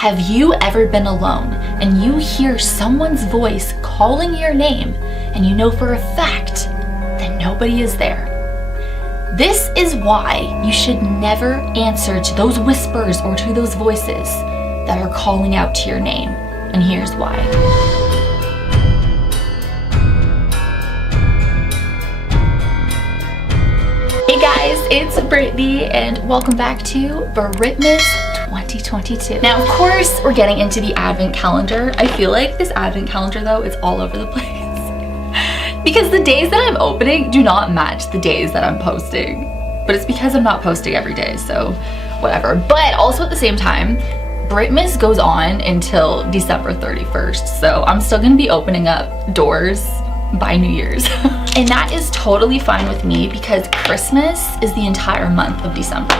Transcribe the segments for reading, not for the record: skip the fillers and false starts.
Have you ever been alone and you hear someone's voice calling your name and you know for a fact that nobody is there? This is why you should never answer to those whispers or to those voices that are calling out to your name. And here's why. Hey guys, it's Brittany and welcome back to Brittmas 2022. Now, of course, we're getting into the advent calendar. I feel like this advent calendar though is all over the place because the days that I'm opening do not match the days that I'm posting. But it's because I'm not posting every day, so whatever. But also at the same time, Brittmas goes on until December 31st, so I'm still gonna be opening up doors by New Year's. And that is totally fine with me because Christmas is the entire month of December.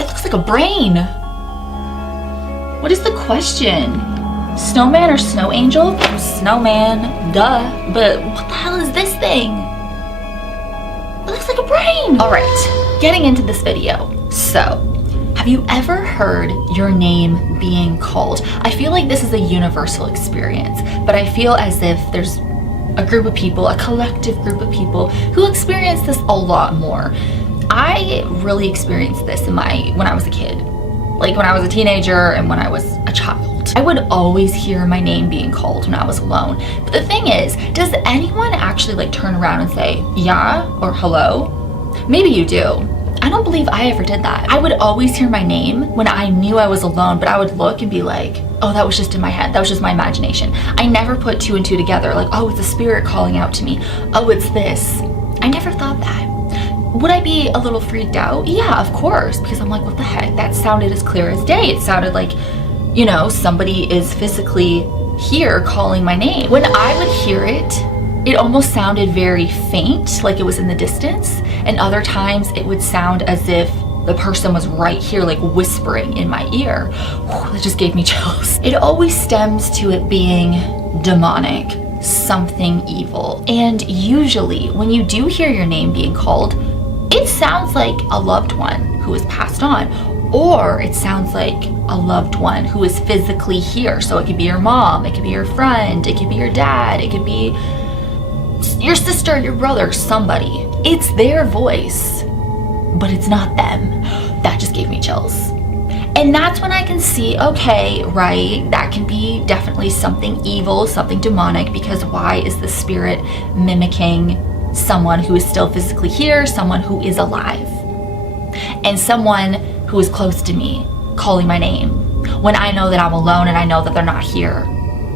It looks like a brain. What is the question? Snowman or snow angel? Snowman, duh. But what the hell is this thing? It looks like a brain. All right, getting into this video. So, have you ever heard your name being called? I feel like this is a universal experience, but I feel as if there's a group of people, a collective group of people who experience this a lot more. I really experienced this when I was a kid, like when I was a teenager and when I was a child. I would always hear my name being called when I was alone. But the thing is, does anyone actually like turn around and say, yeah, or hello? Maybe you do. I don't believe I ever did that. I would always hear my name when I knew I was alone, but I would look and be like, oh, that was just in my head. That was just my imagination. I never put two and two together, like, oh, it's a spirit calling out to me. Oh, it's this. I never thought that. Would I be a little freaked out? Yeah, of course, because I'm like, what the heck? That sounded as clear as day. It sounded like, you know, somebody is physically here calling my name. When I would hear it, it almost sounded very faint, like it was in the distance. And other times it would sound as if the person was right here, like whispering in my ear. That just gave me chills. It always stems to it being demonic, something evil. And usually when you do hear your name being called, it sounds like a loved one who has passed on, or it sounds like a loved one who is physically here. So it could be your mom, it could be your friend, it could be your dad, it could be your sister, your brother, somebody. It's their voice, but it's not them. That just gave me chills. And that's when I can see, okay, right, that can be definitely something evil, something demonic, because why is the spirit mimicking someone who is still physically here, someone who is alive, and someone who is close to me calling my name when I know that I'm alone and I know that they're not here,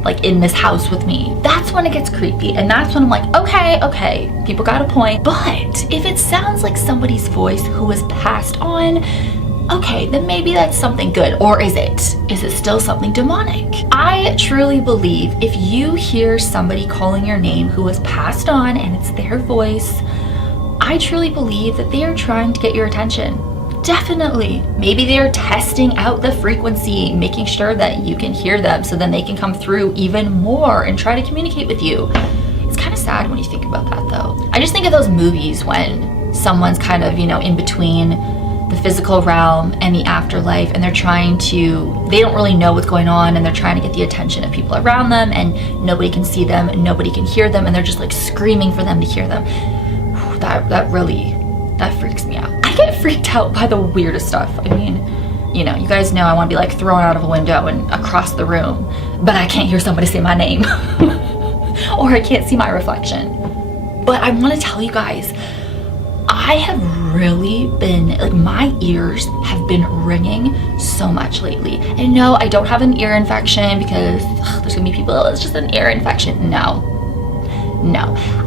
like in this house with me. That's when it gets creepy, and that's when I'm like, okay, people got a point. But if it sounds like somebody's voice who has passed on, okay, then maybe that's something good. Or is it still something demonic? I truly believe if you hear somebody calling your name who has passed on and it's their voice, I truly believe that they are trying to get your attention. Definitely. Maybe they're testing out the frequency, making sure that you can hear them so then they can come through even more and try to communicate with you. It's kind of sad when you think about that though. I just think of those movies when someone's kind of, you know, in between the physical realm and the afterlife, and they don't really know what's going on, and they're trying to get the attention of people around them, and nobody can see them, and nobody can hear them, and they're just like screaming for them to hear them. That freaks me out. I get freaked out by the weirdest stuff. I mean, you know, you guys know I want to be like thrown out of a window and across the room, but I can't hear somebody say my name or I can't see my reflection. But I want to tell you guys, I have really been, like, my ears have been ringing so much lately. And no, I don't have an ear infection because there's gonna be people, oh, it's just an ear infection. No.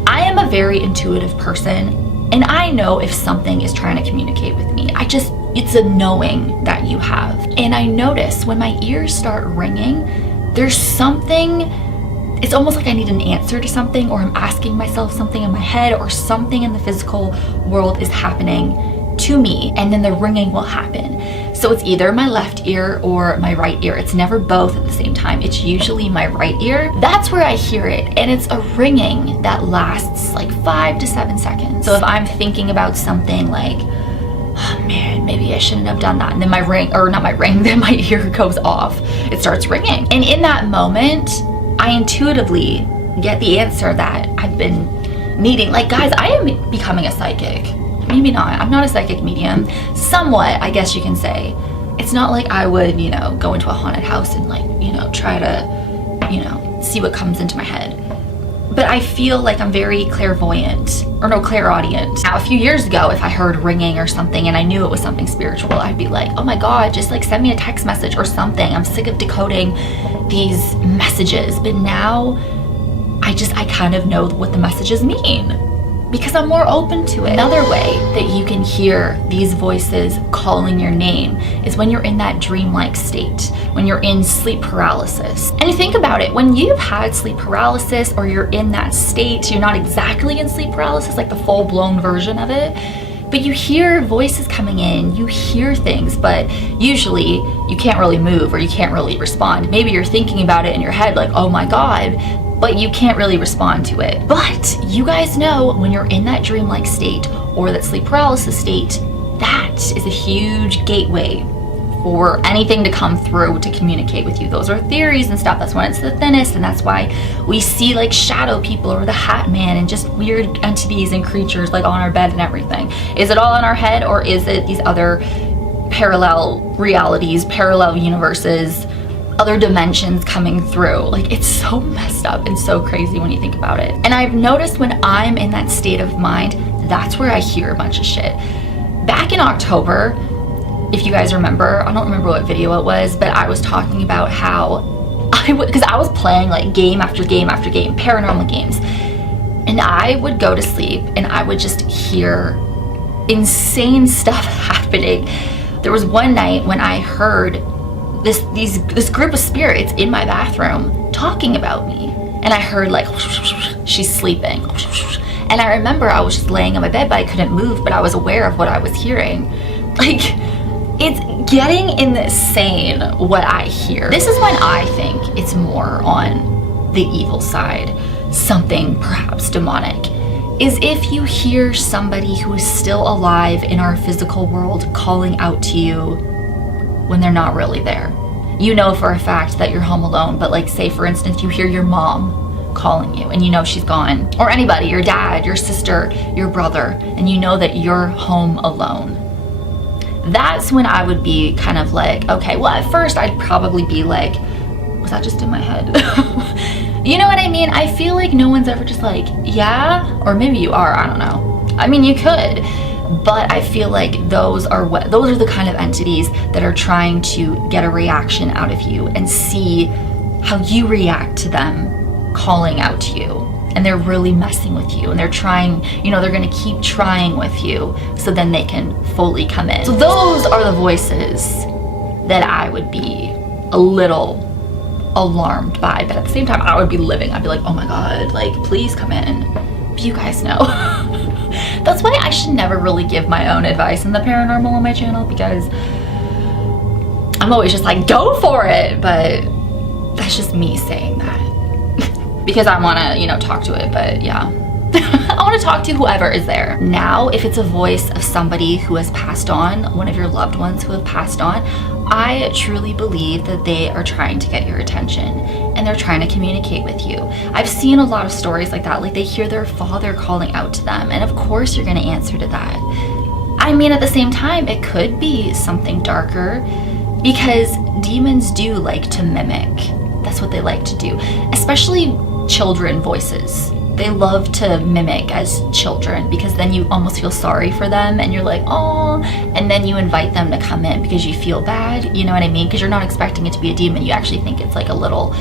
I am a very intuitive person, and I know if something is trying to communicate with me. It's a knowing that you have. And I notice when my ears start ringing, there's something, it's almost like I need an answer to something, or I'm asking myself something in my head, or something in the physical world is happening to me, and then the ringing will happen. So it's either my left ear or my right ear. It's never both at the same time. It's usually my right ear. That's where I hear it, and it's a ringing that lasts like 5 to 7 seconds. So if I'm thinking about something like, oh man, maybe I shouldn't have done that. And then my ring, or not my ring, then my ear goes off. It starts ringing. And in that moment, I intuitively get the answer that I've been needing. Like, guys, I am becoming a psychic. Maybe not. I'm not a psychic medium. Somewhat, I guess you can say. It's not like I would, you know, go into a haunted house and like, you know, try to, you know, see what comes into my head. But I feel like I'm very clairvoyant, or no, clairaudient. Now, a few years ago, if I heard ringing or something and I knew it was something spiritual, I'd be like, oh my God, just like send me a text message or something. I'm sick of decoding these messages. But now I kind of know what the messages mean because I'm more open to it. Another way that you can hear these voices calling your name is when you're in that dreamlike state, when you're in sleep paralysis. And you think about it, when you've had sleep paralysis or you're in that state, you're not exactly in sleep paralysis, like the full-blown version of it, but you hear voices coming in, you hear things, but usually you can't really move or you can't really respond. Maybe you're thinking about it in your head like, oh my God, but you can't really respond to it. But you guys know when you're in that dreamlike state or that sleep paralysis state, that is a huge gateway for anything to come through to communicate with you. Those are theories and stuff. That's when it's the thinnest, and that's why we see like shadow people or the Hat Man and just weird entities and creatures like on our bed and everything. Is it all in our head, or is it these other parallel realities, parallel universes, other dimensions coming through? Like, it's so messed up and so crazy when you think about it. And I've noticed when I'm in that state of mind, that's where I hear a bunch of shit. Back in October, if you guys remember, I don't remember what video it was, but I was talking about how because I was playing like game after game after game, paranormal games, and I would go to sleep and I would just hear insane stuff happening. There was one night when I heard this group of spirits in my bathroom talking about me, and I heard like, she's sleeping, and I remember I was just laying on my bed, but I couldn't move, but I was aware of what I was hearing. Like, it's getting insane what I hear. This is when I think it's more on the evil side, something perhaps demonic, is if you hear somebody who is still alive in our physical world calling out to you when they're not really there. You know for a fact that you're home alone, but like, say for instance, you hear your mom calling you and you know she's gone, or anybody, your dad, your sister, your brother, and you know that you're home alone. That's when I would be kind of like, okay, well at first I'd probably be like, was that just in my head? You know what I mean? I feel like no one's ever just like, yeah, or maybe you are, I don't know. I mean, you could. But I feel like those are the kind of entities that are trying to get a reaction out of you and see how you react to them calling out to you. And they're really messing with you, and they're trying, you know, they're gonna keep trying with you so then they can fully come in. So those are the voices that I would be a little alarmed by, but at the same time I would be living. I'd be like, oh my God, like please come in. But you guys know. That's why I should never really give my own advice in the paranormal on my channel, because I'm always just like, go for it, but that's just me saying that because I want to, you know, talk to it. But yeah, I want to talk to whoever is there. Now, if it's a voice of somebody who has passed on, one of your loved ones who have passed on, I truly believe that they are trying to get your attention and they're trying to communicate with you. I've seen a lot of stories like that, like they hear their father calling out to them, and of course you're going to answer to that. I mean, at the same time, it could be something darker, because demons do like to mimic. That's what they like to do, especially children voices. They love to mimic as children, because then you almost feel sorry for them and you're like, oh, and then you invite them to come in because you feel bad, you know what I mean? Because you're not expecting it to be a demon. You actually think it's like a little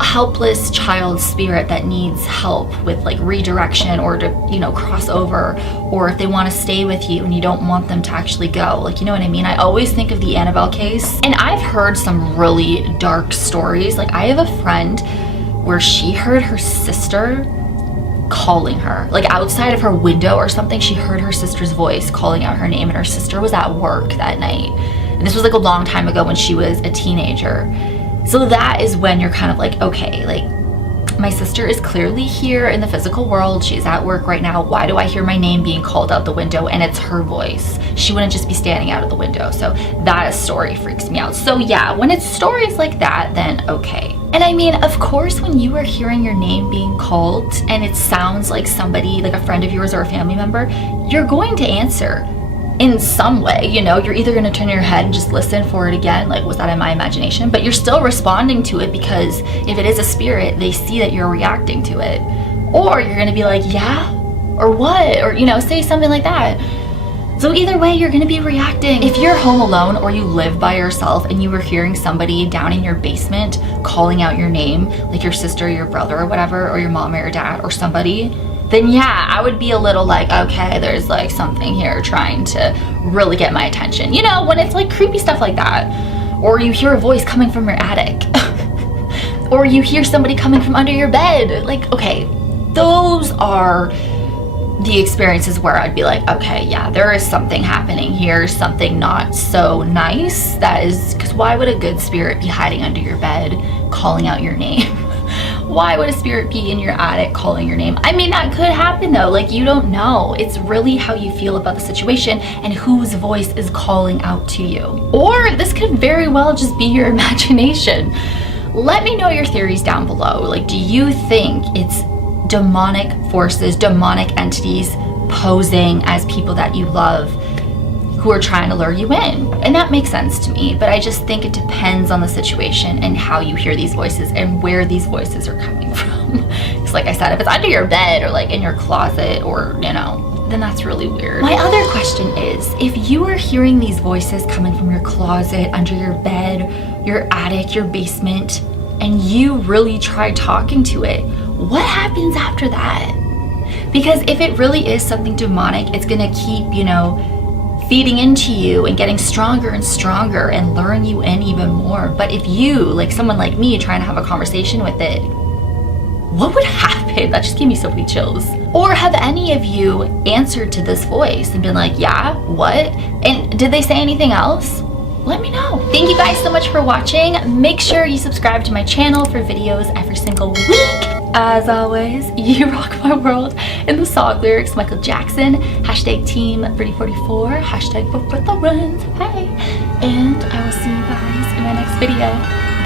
helpless child spirit that needs help with like redirection, or to, you know, cross over, or if they want to stay with you and you don't want them to actually go, like, you know what I mean? I always think of the Annabelle case, and I've heard some really dark stories. Like, I have a friend where she heard her sister calling her, like outside of her window or something. She heard her sister's voice calling out her name, and her sister was at work that night, and this was like a long time ago when she was a teenager. So that is when you're kind of like, okay, like my sister is clearly here in the physical world. She's at work right now. Why do I hear my name being called out the window and it's her voice? She wouldn't just be standing out of the window. So that story freaks me out. So yeah, when it's stories like that, then okay. And I mean, of course, when you are hearing your name being called and it sounds like somebody, like a friend of yours or a family member, you're going to answer in some way. You know, you're either going to turn your head and just listen for it again, like, was that in my imagination? But you're still responding to it, because if it is a spirit, they see that you're reacting to it. Or you're going to be like, yeah, or what? Or, you know, say something like that. So either way, you're gonna be reacting. If you're home alone or you live by yourself and you were hearing somebody down in your basement calling out your name, like your sister, your brother or whatever, or your mom or your dad or somebody, then yeah, I would be a little like, okay, there's like something here trying to really get my attention. You know, when it's like creepy stuff like that, or you hear a voice coming from your attic, or you hear somebody coming from under your bed. Like, okay, those are the experiences where I'd be like, okay, yeah, there is something happening here, something not so nice. That is, because why would a good spirit be hiding under your bed calling out your name? Why would a spirit be in your attic calling your name? I mean, that could happen though, like, you don't know. It's really how you feel about the situation and whose voice is calling out to you. Or this could very well just be your imagination. Let me know your theories down below. Like, do you think it's demonic forces, demonic entities posing as people that you love who are trying to lure you in? And that makes sense to me, but I just think it depends on the situation and how you hear these voices and where these voices are coming from. Because like I said, if it's under your bed or like in your closet or, you know, then that's really weird. My other question is, if you are hearing these voices coming from your closet, under your bed, your attic, your basement, and you really try talking to it, what happens after that? Because if it really is something demonic, it's gonna keep, you know, feeding into you and getting stronger and stronger and luring you in even more. But if you, like someone like me, trying to have a conversation with it, what would happen? That just gave me so many chills. Or have any of you answered to this voice and been like, yeah, what? And did they say anything else? Let me know. Thank you guys so much for watching. Make sure you subscribe to my channel for videos every single week. As always, you rock my world. In the song lyrics, Michael Jackson, #team Brittany44, #for the runs. Hey, and I will see you guys in my next video.